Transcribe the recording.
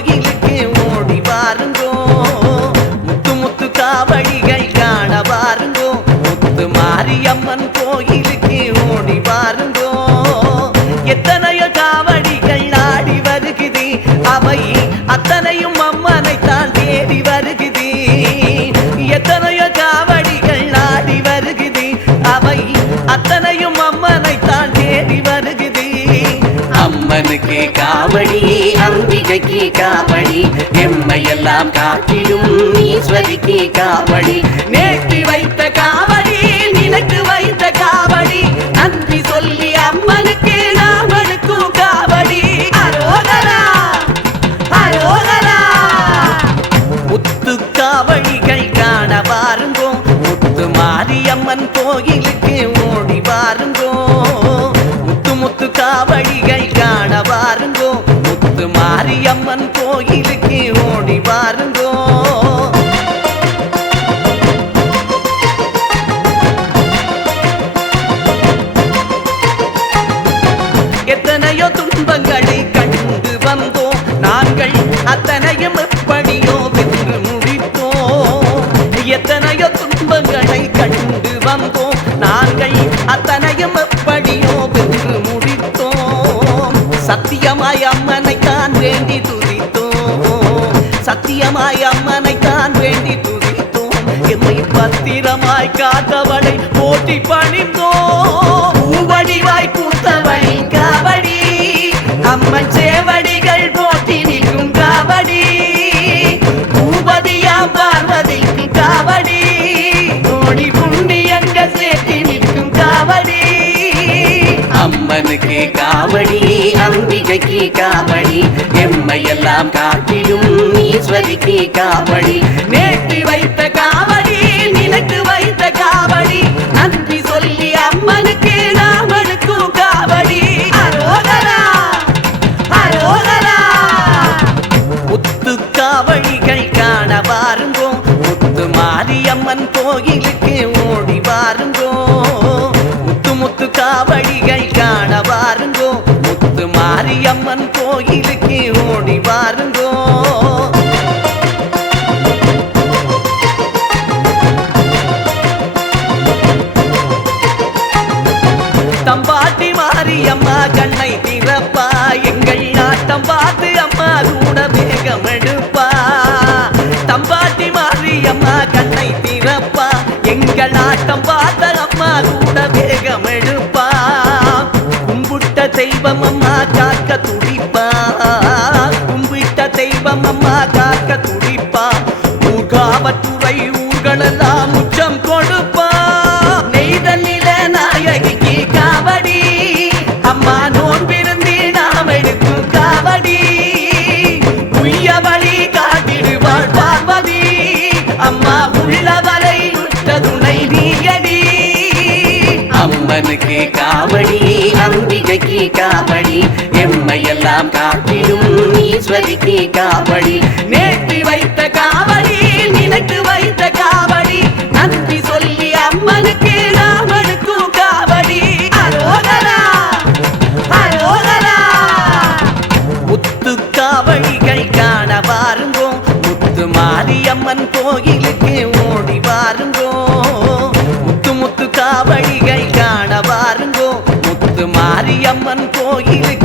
கோயிலுக்கு ஓடி வாருங்கோ, முத்து முத்து காவடிகள் காண வாருங்கோ, முத்து மாரியம்மன் கோயிலுக்கு ஓடி வாருங்கோ. எத்தனையோ காவடிகள் ஆடி வருகுது, அவை அத்தனையும் அம்மனைத்தான் தேடி வருகுது. எத்தனையோ காவடிகள் ஆடி வருகுது, அவை அத்தனையும் அம்மனைத்தான் தேடி வருகுது. அம்மனுக்கு காவடி, அம்பிகைக்கு காவடி, எம்மையெல்லாம் காத்திடும் ஈஸ்வரிக்கு காவடி. நேற்று வைத்த காவடி, நினைத்து வைத்த காவடி, நன்றி சொல்லி அம்மனுக்கு நாமனுக்கும் காவடி. அரோகரா அரோகரா. முத்து காவடிகள் காண வாருங்கோ, முத்து மாரியம்மன் கோயிலுக்கு ஓடி வாருங்கோ, முத்து முத்து காவடிகள் காண வாருங்கோ, முத்து மாரியம்மன் கோயிலுக்கு ஓடி வாருங்கோ. எத்தனையோ துன்பங்களை கண்டு வந்தோம் நாங்கள், அத்தனையும் எப்படியோ வென்று முடித்தோம். எத்தனையோ துன்பங்களை கண்டு வந்தோம் நாங்கள், அத்தனையும் எப்படியோ வென்று முடித்தோம். சத்தியமாய் அம்மனைத்தான் வேண்டி துதித்தோம், சத்தியமாய் அம்மனைத்தான் வேண்டி துதித்தோம். எம்மை பத்திரமாய் காத்தவளை போட்டி பணிந்தோம். பூவடிவாய் பூத்தவளை காவடி, அம்மன் சேவடிகள் போட்டி நிற்கும் காவடி. பூபதியா பார்வதிக்கு காவடி, கோடி புண்ணியங்க சேர்த்தி நிற்கும் காவடி. அம்மனுக்கு காவடி, அம்பிகைக்கு காவடி, எம்மையெல்லாம் காத்திடும் ஈஸ்வரிக்கு காவடி. நேற்று வைத்த காவடி, நினைத்து வைத்த காவடி, நன்றி சொல்லி அம்மனுக்கு நாமனுக்கும் காவடி. அரோகரா அரோகரா. முத்து காவடிகள் காண வாருங்கோ, முத்து மாரியம்மன் கோயிலுக்கு ஓடி வாருங்கோ, முத்து முத்து காவடிகள் காண வாருங்கோ, முத்து மாரியம்மன் கோயிலுக்கு ஓடி வாருங்கோ. தம்பாட்டி மாரியம்மா கண்ணை திறப்பா, எங்கள் ஆட்டம் பார்த்து அம்மா கூட வேகம் எடுப்பா. தம்பாட்டி மாரியம்மா கண்ணை திறப்பா, எங்கள் ஆட்டம் பார்த்த அம்மா கூட வேகம் எடுப்பா. கும்பிட்ட தெய்வம் அம்மா காக்க துடிப்பா, கும்பிட்ட தெய்வம் அம்மா காக்க துடிப்பா. ஊர்காவற்றுறை ஊர்களெல்லாம் உச்சம் கொடுப்பா. நெய்தலில நாயகிக்கு காவடி, அம்மா நோன்பிருந்தி நாம் எடுக்கும் காவடி. உய்யவழி காட்டிடுவாள் பார்வதி, அம்மா உள்ளவரை உற்ற துணை நீயடி. அம்மனுக்கு காவடி, அம்பிகைக்கு காவடி, எம்மையெல்லாம் காத்திடும் ஈஸ்வரிக்கு காவடி. நேற்று வைத்த காவடி, நினைத்து வைத்த காவடி, நன்றி சொல்லி அம்மனுக்கு நாமனுக்கும் காவடி. அரோகரா அரோகரா. முத்து காவடிகள் காண வாருங்கோ, முத்து மாரியம்மன் கோயிலுக்கு ஓடி வாருங்கோ, முத்து முத்து காவடிகள் காண வாருங்கோ, முத்து மாரியம்மன் கோயிலுக்கு